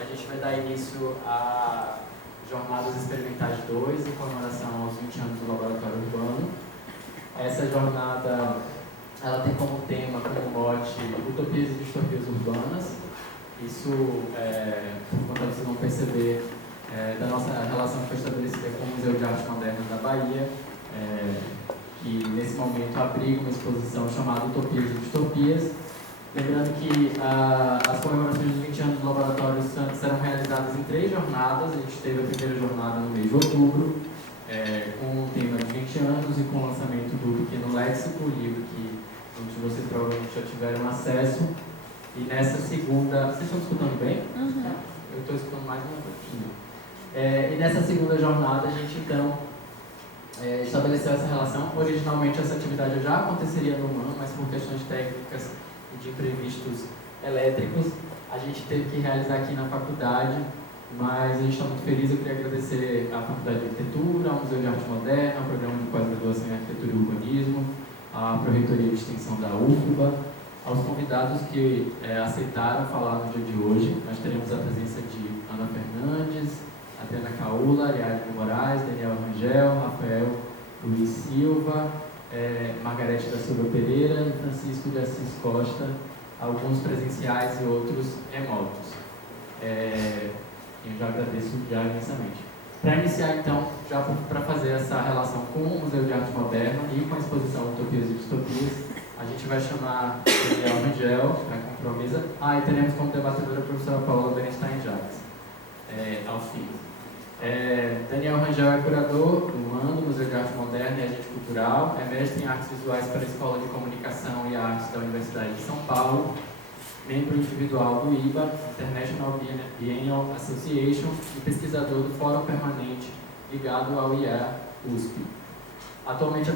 a gente vai dar início a Jornadas Experimentais 2, em comemoração aos 20 anos do Laboratório Urbano. Essa jornada ela tem como tema, como mote, utopias e distopias urbanas. Isso, como vocês vão perceber, da nossa relação que foi estabelecida com o Museu de Arte Moderna da Bahia, que nesse momento abriga uma exposição chamada Utopias e Distopias. Lembrando que as comemorações dos 20 anos do Laboratório serão realizadas em 3 jornadas. A gente teve a primeira jornada no mês de outubro, com o tema de 20 anos e com o lançamento do Pequeno Léxico, o livro que muitos de vocês provavelmente já tiveram acesso. E nessa segunda... Vocês estão escutando bem? Uhum. Eu estou escutando mais uma vez. E nessa segunda jornada a gente então estabeleceu essa relação. Originalmente essa atividade já aconteceria no MAN, mas por questões técnicas e de imprevistos elétricos, a gente teve que realizar aqui na faculdade, mas a gente está muito feliz. Eu queria agradecer à Faculdade de Arquitetura, ao Museu de Arte Moderna, ao Programa de Pós-Graduação em Arquitetura e Urbanismo, à Pró-Reitoria de Extensão da UFBA, aos convidados que aceitaram falar no dia de hoje. Nós teremos a presença de Ana Fernandes, Adriana Caula, Ariadne Moraes, Daniel Rangel, Rafael Luiz Silva, Margarete da Silva Pereira e Francisco de Assis Costa, alguns presenciais e outros remotos. Eu já agradeço imensamente. Para iniciar então, já para fazer essa relação com o Museu de Arte Moderna e com a exposição Utopias e Distopias, a gente vai chamar Daniel Rangel para compromisso. E teremos como debatedora a professora Paula Berenstein-Jacques, ao fim. Daniel Rangel é curador do MAN, do Museu de Arte Moderna e Agente Cultural, é mestre em Artes Visuais pela Escola de Comunicação e Artes da Universidade de São Paulo, membro individual do IBA, International Biennial Association, e pesquisador do Fórum Permanente ligado ao IEA-USP. Atualmente é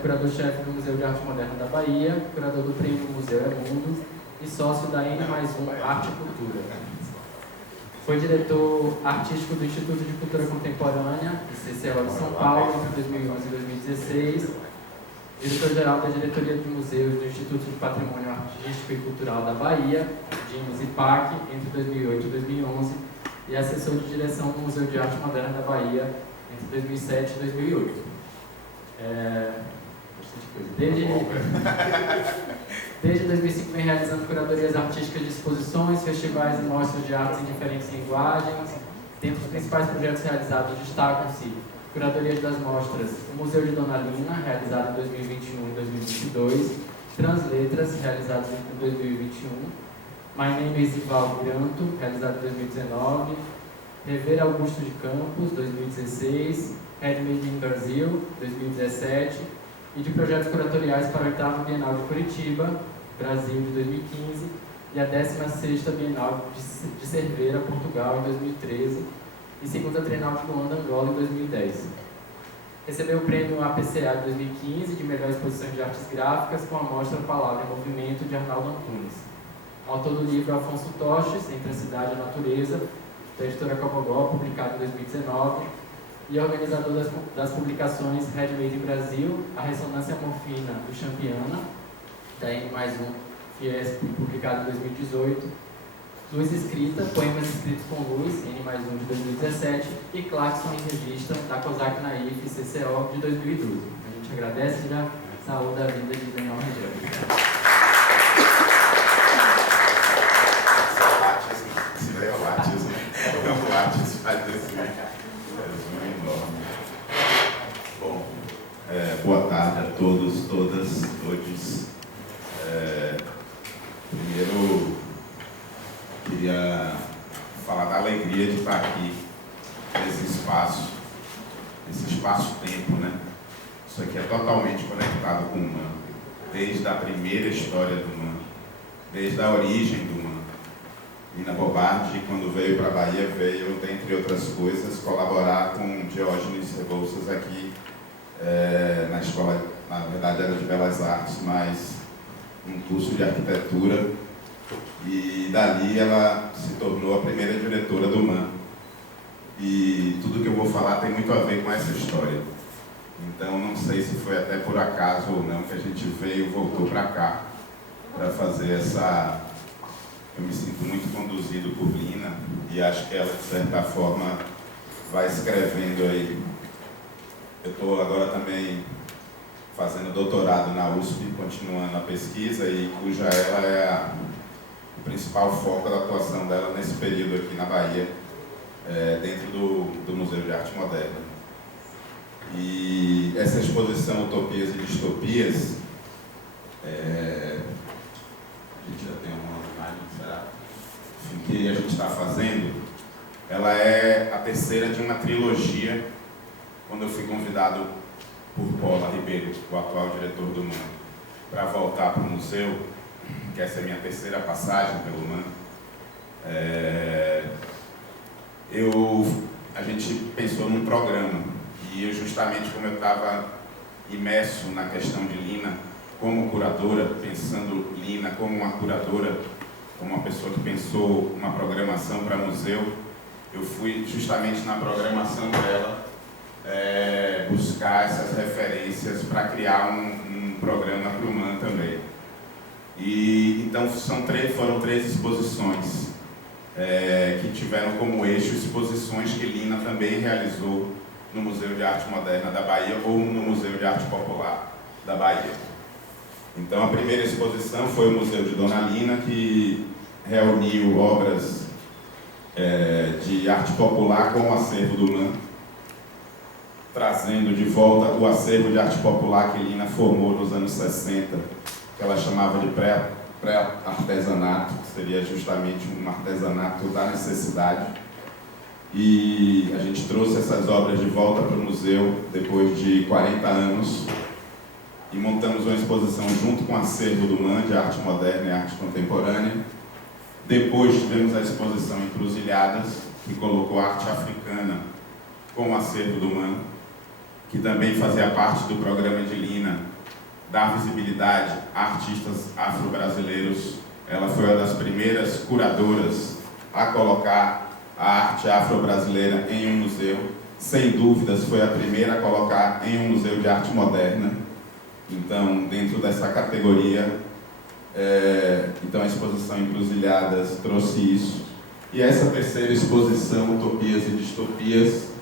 curador-chefe do Museu de Arte Moderna da Bahia, curador do Prêmio Museu é Mundo e sócio da N+1 Arte e Cultura. Foi diretor artístico do Instituto de Cultura Contemporânea, ICCO de São Paulo, entre 2011 e 2016, diretor-geral da Diretoria de Museus do Instituto de Patrimônio Artístico e Cultural da Bahia, DIMUS e PAC, entre 2008 e 2011, e assessor de direção do Museu de Arte Moderna da Bahia, entre 2007 e 2008. Desde 2005 vem realizando curadorias artísticas de exposições, festivais e mostras de artes em diferentes linguagens. Dentre os principais projetos realizados destacam-se curadorias das mostras O Museu de Dona Lina, realizado em 2021 e 2022, Transletras, realizado em 2021, My Name is Ival Granto, realizado em 2019, Rever Augusto de Campos, 2016, Handmade in Brasil, 2017, e de projetos curatoriais para a 8ª Bienal de Curitiba, Brasil, de 2015, e a 16ª Bienal de Cerveira, Portugal, em 2013, e 2ª Trienal de Luanda, Angola, em 2010. Recebeu o prêmio APCA de 2015 de melhor exposição de artes gráficas com a mostra Palavra em Movimento, de Arnaldo Antunes. Autor do livro Afonso Toches, Entre a Cidade e a Natureza, da editora Cobogó, publicado em 2019, e organizador das publicações Handmade in Brasil, A Ressonância Morfina do Champiana, da N+1 Fiesp, publicado em 2018, Luz Escrita, Poemas Escritos com Luz, N+1 de 2017, e Clarkson em Revista, da COSAC Naif CCO, de 2012. A gente agradece e já saúda a vida de Daniel Rangel. Boa tarde a todos, todas, todos. Primeiro, queria falar da alegria de estar aqui nesse espaço-tempo, né? Isso aqui é totalmente conectado com o MAN, desde a primeira história do MAN, desde a origem do MAN. Nina Bobardi, quando veio para a Bahia, veio, dentre outras coisas, colaborar com Diógenes Rebouças aqui na escola, na verdade era de Belas Artes, mas um curso de arquitetura, e dali ela se tornou a primeira diretora do MAN. E tudo que eu vou falar tem muito a ver com essa história. Então não sei se foi até por acaso ou não que a gente veio e voltou para cá para fazer essa... Eu me sinto muito conduzido por Lina, e acho que ela, de certa forma, vai escrevendo aí. Eu estou agora também fazendo doutorado na USP, continuando a pesquisa, e cuja ela é o principal foco da atuação dela nesse período aqui na Bahia, dentro do Museu de Arte Moderna. E essa exposição Utopias e Distopias, a gente já tem uma imagem, será? Que a gente está fazendo, ela é a terceira de uma trilogia, quando eu fui convidado por Paula Ribeiro, o atual diretor do MAN, para voltar para o museu, que essa é a minha terceira passagem pelo MAN. A gente pensou num programa, e eu, justamente como eu estava imerso na questão de Lina como curadora, pensando Lina como uma curadora, como uma pessoa que pensou uma programação para museu, eu fui justamente na programação dela buscar essas referências para criar um programa para o MAN também. E então foram 3 exposições que tiveram como eixo exposições que Lina também realizou no Museu de Arte Moderna da Bahia ou no Museu de Arte Popular da Bahia. Então a primeira exposição foi o Museu de Dona Lina, que reuniu obras de arte popular com o acervo do MAN, trazendo de volta o acervo de arte popular que Lina formou nos anos 60, que ela chamava de pré-artesanato, que seria justamente um artesanato da necessidade. E a gente trouxe essas obras de volta para o museu depois de 40 anos e montamos uma exposição junto com o acervo do MAN de arte moderna e arte contemporânea. Depois tivemos a exposição Encruzilhadas, que colocou a arte africana com o acervo do MAN, que também fazia parte do programa de Lina, dar visibilidade a artistas afro-brasileiros. Ela foi uma das primeiras curadoras a colocar a arte afro-brasileira em um museu. Sem dúvidas, foi a primeira a colocar em um museu de arte moderna. Então, dentro dessa categoria, então a exposição Encruzilhadas trouxe isso. E essa terceira exposição, Utopias e Distopias,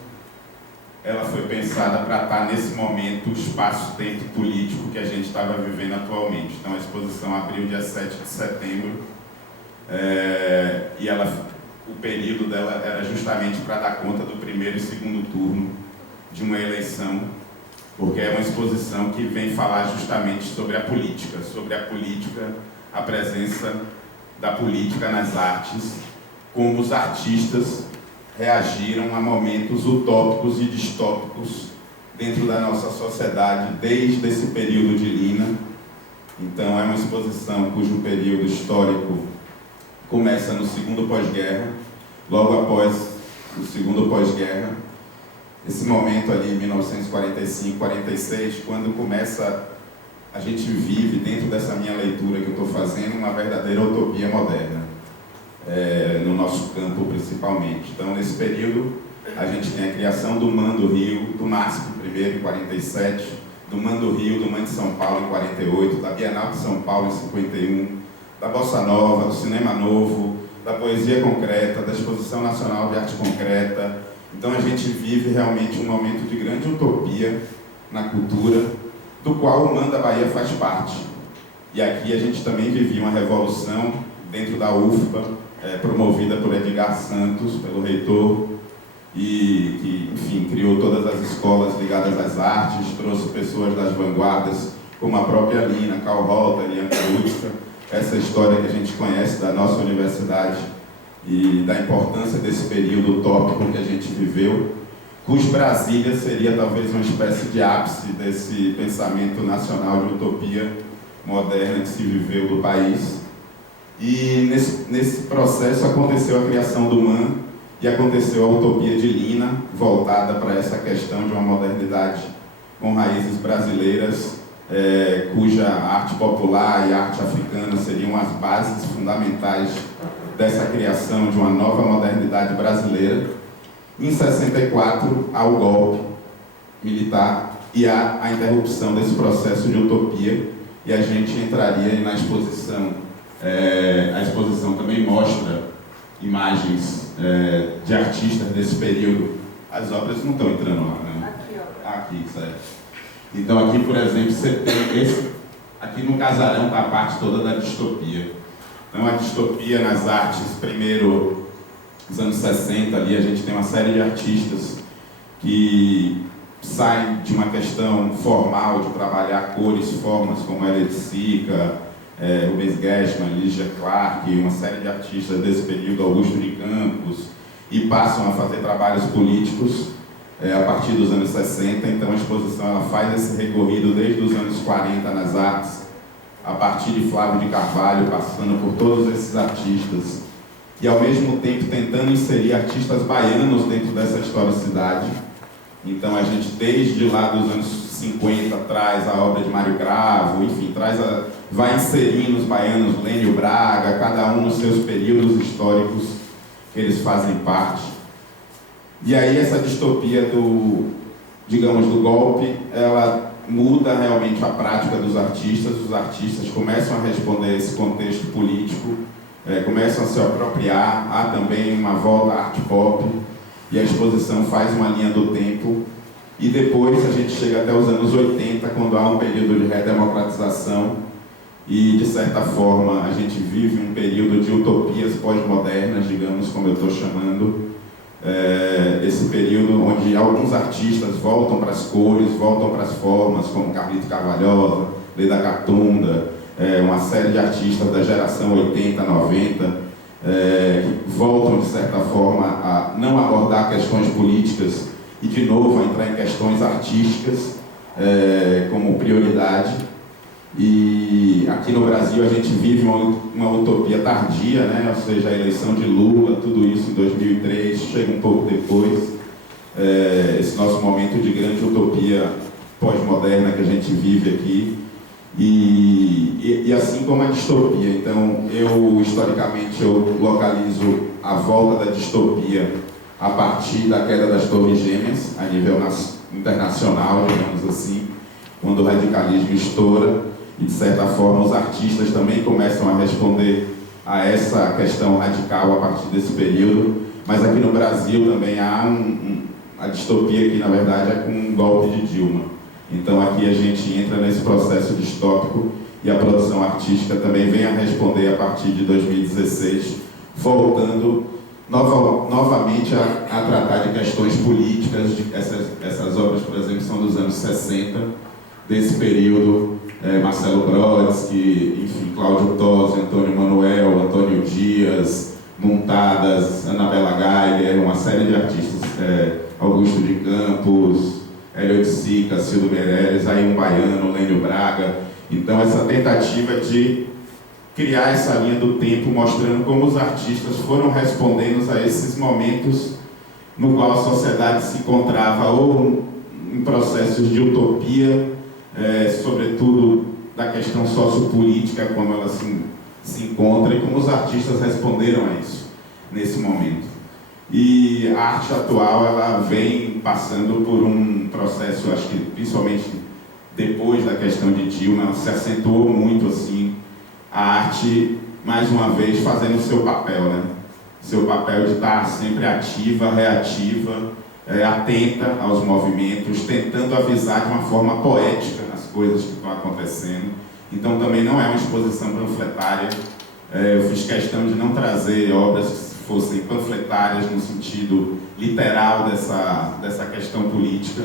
ela foi pensada para estar nesse momento, espaço-tempo político que a gente estava vivendo atualmente. Então a exposição abriu dia 7 de setembro, e o período dela era justamente para dar conta do primeiro e segundo turno de uma eleição, porque é uma exposição que vem falar justamente sobre a política, a presença da política nas artes, como os artistas reagiram a momentos utópicos e distópicos dentro da nossa sociedade, desde esse período de Lina. Então é uma exposição cujo período histórico começa no segundo pós-guerra, logo após o segundo pós-guerra, esse momento ali em 1945, 46, quando começa, a gente vive, dentro dessa minha leitura que eu estou fazendo, uma verdadeira utopia moderna, no nosso campo principalmente. Então, nesse período, a gente tem a criação do MAN do Rio, do MASP primeiro em 47, do MAN do Rio, do MAN de São Paulo em 48, da Bienal de São Paulo em 51, da Bossa Nova, do Cinema Novo, da Poesia Concreta, da Exposição Nacional de Arte Concreta. Então a gente vive realmente um momento de grande utopia na cultura, do qual o MAN da Bahia faz parte. E aqui a gente também vivia uma revolução dentro da UFBA, promovida por Edgar Santos, pelo reitor, e que, enfim, criou todas as escolas ligadas às artes, trouxe pessoas das vanguardas, como a própria Lina, Karl Rotter, Ian Krutska, essa história que a gente conhece da nossa universidade e da importância desse período utópico que a gente viveu, cujo Brasília seria talvez uma espécie de ápice desse pensamento nacional de utopia moderna que se viveu do país. E nesse processo aconteceu a criação do MAN e aconteceu a utopia de Lina, voltada para essa questão de uma modernidade com raízes brasileiras, cuja arte popular e arte africana seriam as bases fundamentais dessa criação de uma nova modernidade brasileira. Em 64, há o golpe militar e há a interrupção desse processo de utopia, e a gente entraria na exposição. A exposição também mostra imagens de artistas desse período. As obras não estão entrando lá, né? Aqui, ó. Aqui, certo. Então aqui, por exemplo, você tem esse... Aqui no casarão está a parte toda da distopia. Então a distopia nas artes, primeiro, nos anos 60, ali a gente tem uma série de artistas que saem de uma questão formal de trabalhar cores, formas, como Elliot Sica, Rubens Gessman, Ligia Clark, uma série de artistas desse período, Augusto de Campos, e passam a fazer trabalhos políticos a partir dos anos 60. Então a exposição ela faz esse recorrido desde os anos 40 nas artes, a partir de Flávio de Carvalho, passando por todos esses artistas, e ao mesmo tempo tentando inserir artistas baianos dentro dessa historicidade. Então a gente desde lá dos anos 50 traz a obra de Mário Cravo, enfim, vai inserindo os baianos, Lênio Braga, cada um nos seus períodos históricos que eles fazem parte. E aí essa distopia do golpe, ela muda realmente a prática dos artistas. Os artistas começam a responder a esse contexto político, começam a se apropriar. Há também uma volta à arte pop, e a exposição faz uma linha do tempo. E depois a gente chega até os anos 80, quando há um período de redemocratização, e de certa forma a gente vive um período de utopias pós-modernas, digamos, como eu estou chamando. Esse período onde alguns artistas voltam para as cores, voltam para as formas, como Carlito Carvalhosa, Leda Catunda, uma série de artistas da geração 80, 90, que voltam de certa forma a não abordar questões políticas e de novo a entrar em questões artísticas como prioridade. E aqui no Brasil a gente vive uma utopia tardia, né? Ou seja, a eleição de Lula, tudo isso em 2003, chega um pouco depois. Esse nosso momento de grande utopia pós-moderna que a gente vive aqui. E assim como a distopia. Então, historicamente, eu localizo a volta da distopia a partir da queda das Torres Gêmeas, a nível internacional, digamos assim, quando o radicalismo estoura. E, de certa forma, os artistas também começam a responder a essa questão radical a partir desse período. Mas aqui no Brasil também há a distopia aqui, na verdade, é com um golpe de Dilma. Então aqui a gente entra nesse processo distópico e a produção artística também vem a responder a partir de 2016, voltando novamente a tratar de questões políticas. Essas obras, por exemplo, são dos anos 60, desse período. Marcelo Brodsky, enfim, Cláudio Tosi, Antônio Manuel, Antônio Dias, Montadas, Anabela Geiger, uma série de artistas, Augusto de Campos, Elliot Sica, Cildo Meirelles, aí um baiano, Lênio Braga. Então essa tentativa de criar essa linha do tempo, mostrando como os artistas foram respondendo a esses momentos no qual a sociedade se encontrava ou em processos de utopia, sobretudo da questão sociopolítica, como ela se encontra, e como os artistas responderam a isso nesse momento. E a arte atual ela vem passando por um processo, acho que principalmente depois da questão de Dilma, ela se acentuou muito assim, a arte, mais uma vez, fazendo o seu papel, né? Seu papel de estar sempre ativa, reativa, atenta aos movimentos, tentando avisar de uma forma poética as coisas que estão acontecendo. Então também não é uma exposição panfletária. Eu fiz questão de não trazer obras que fossem panfletárias no sentido literal dessa questão política,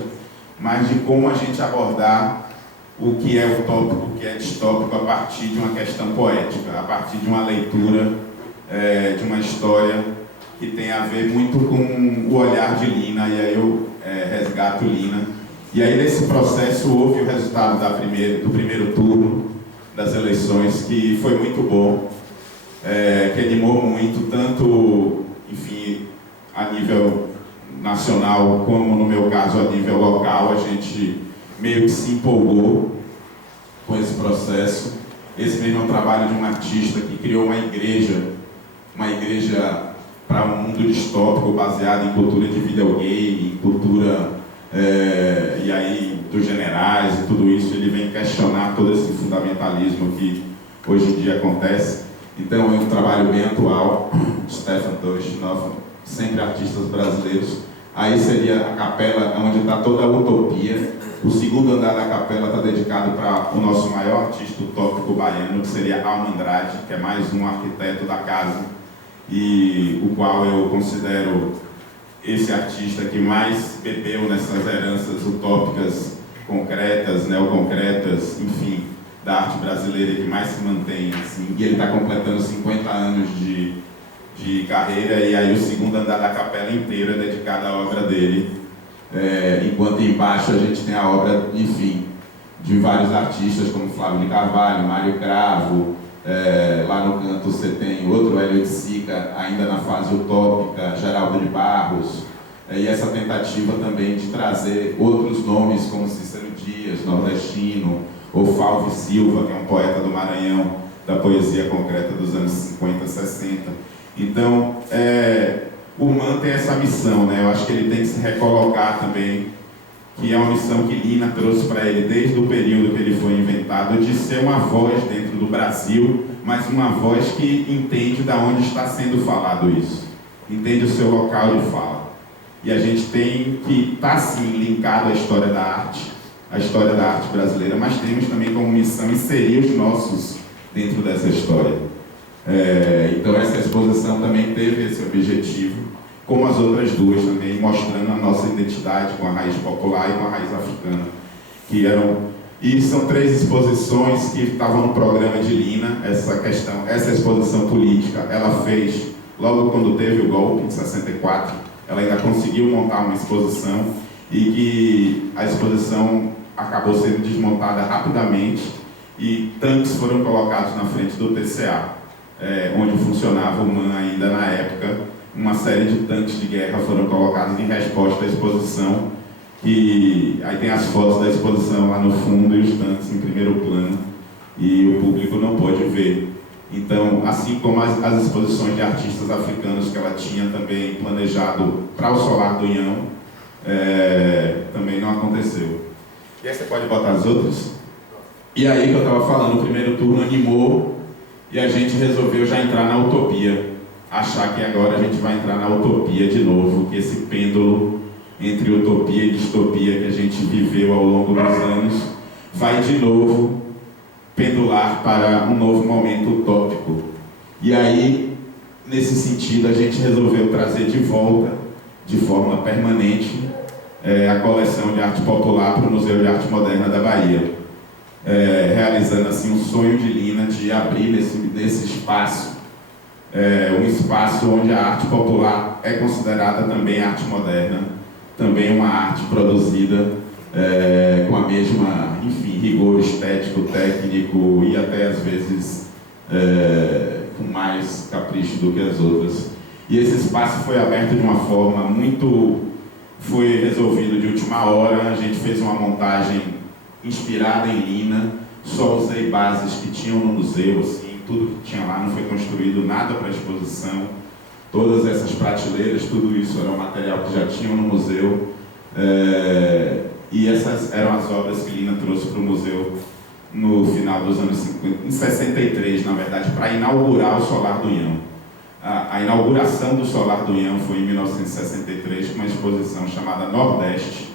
mas de como a gente abordar o que é utópico, o que é distópico a partir de uma questão poética, a partir de uma leitura de uma história que tem a ver muito com o olhar de Lina, e aí eu resgato Lina. E aí nesse processo houve o resultado do primeiro turno das eleições, que foi muito bom, que animou muito, tanto, enfim, a nível nacional, como no meu caso a nível local. A gente meio que se empolgou com esse processo. Esse mesmo é um trabalho de um artista que criou uma igreja para um mundo distópico baseado em cultura de videogame, em cultura e aí dos generais e tudo isso. Ele vem questionar todo esse fundamentalismo que hoje em dia acontece. Então é um trabalho bem atual, Stefan Toshinoff, sempre artistas brasileiros. Aí seria a capela onde está toda a utopia. O segundo andar da capela está dedicado para o nosso maior artista utópico baiano, que seria Alma Andrade, que é mais um arquiteto da casa, e o qual eu considero esse artista que mais bebeu nessas heranças utópicas, concretas, neoconcretas, enfim, da arte brasileira, que mais se mantém, assim. E ele está completando 50 anos de carreira, e aí o segundo andar da capela inteira é dedicado à obra dele, enquanto embaixo a gente tem a obra, enfim, de vários artistas como Flávio de Carvalho, Mário Cravo, lá no canto você tem outro Hélio de Sica, ainda na fase utópica, Geraldo de Barros, e essa tentativa também de trazer outros nomes como Cícero Dias, nordestino, ou Falve Silva, que é um poeta do Maranhão, da poesia concreta dos anos 50, 60. Então, o MAN tem essa missão, né? Eu acho que ele tem que se recolocar também, que é uma missão que Lina trouxe para ele desde o período que ele foi inventado, de ser uma voz dentro do Brasil, mas uma voz que entende de onde está sendo falado isso, entende o seu local de fala. E a gente tem que estar, sim, linkado à história da arte brasileira, mas temos também como missão inserir os nossos dentro dessa história. Então essa exposição também teve esse objetivo, como as outras duas também, mostrando a nossa identidade com a raiz popular e com a raiz africana, e são 3 exposições que estavam no programa de Lina. Essa exposição política, ela fez logo quando teve o golpe de 64, ela ainda conseguiu montar uma exposição, e que a exposição acabou sendo desmontada rapidamente, e tanques foram colocados na frente do TCA, onde funcionava o MAN ainda na época. Uma série de tanques de guerra foram colocados em resposta à exposição, e aí tem as fotos da exposição lá no fundo e os tanques em primeiro plano, e o público não pôde ver. Então, assim como as exposições de artistas africanos que ela tinha também planejado para o Solar do Inhão, também não aconteceu. E aí você pode botar as outras? E aí que eu estava falando, o primeiro turno animou, e a gente resolveu já entrar na utopia. Achar que agora a gente vai entrar na utopia de novo, que esse pêndulo entre utopia e distopia que a gente viveu ao longo dos anos vai de novo pendular para um novo momento utópico. E aí, nesse sentido, a gente resolveu trazer de volta, de forma permanente, a coleção de arte popular para o Museu de Arte Moderna da Bahia, realizando assim um sonho de Lina de abrir nesse espaço, um espaço onde a arte popular é considerada também arte moderna, também uma arte produzida com a mesma, enfim, rigor estético, técnico e até às vezes com mais capricho do que as outras. E esse espaço foi aberto de uma forma foi resolvido de última hora. A gente fez uma montagem inspirada em Lina, só usei bases que tinham no museu, assim, tudo que tinha lá, não foi construído nada para exposição. Todas essas prateleiras, tudo isso era um material que já tinham no museu. E essas eram as obras que Lina trouxe para o museu no final dos anos 50, em 63, na verdade, para inaugurar o Solar do Inhão. A inauguração do Solar do Inhão foi em 1963, com uma exposição chamada Nordeste,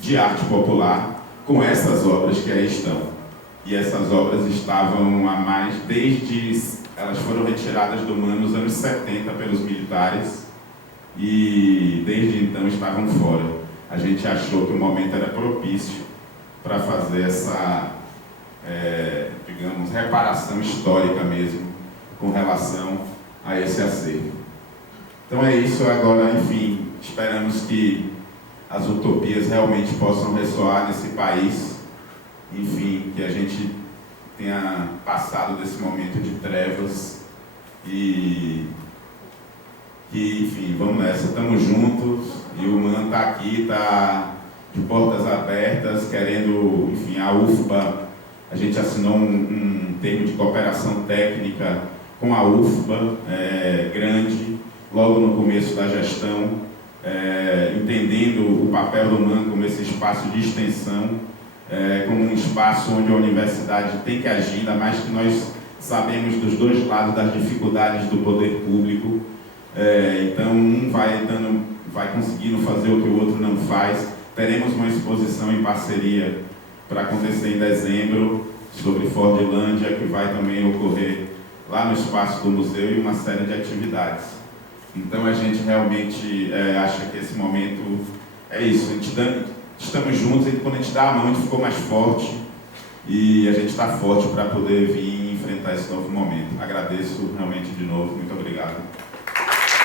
de arte popular, com essas obras que aí estão. E essas obras estavam há mais, elas foram retiradas do MAN nos anos 70 pelos militares, e desde então estavam fora. A gente achou que o momento era propício para fazer essa, digamos, reparação histórica mesmo, com relação a esse acervo. Então é isso. Agora, enfim, esperamos que as utopias realmente possam ressoar nesse país, enfim, que a gente tenha passado desse momento de trevas e que, enfim, vamos nessa, estamos juntos, e o MAN está aqui, está de portas abertas, querendo, enfim, a UFBA, a gente assinou um termo de cooperação técnica com a UFBA, grande, logo no começo da gestão, entendendo o papel do MAN como esse espaço de extensão, como um espaço onde a universidade tem que agir, ainda mais que nós sabemos dos dois lados das dificuldades do poder público, então um vai conseguindo fazer o que o outro não faz. Teremos uma exposição em parceria para acontecer em dezembro sobre Fordlândia, que vai também ocorrer lá no espaço do museu, e uma série de atividades. Então a gente realmente acha que esse momento é isso, estamos juntos, e quando a gente dá a mão a gente ficou mais forte, e a gente está forte para poder vir enfrentar esse novo momento. Agradeço realmente de novo, muito obrigado.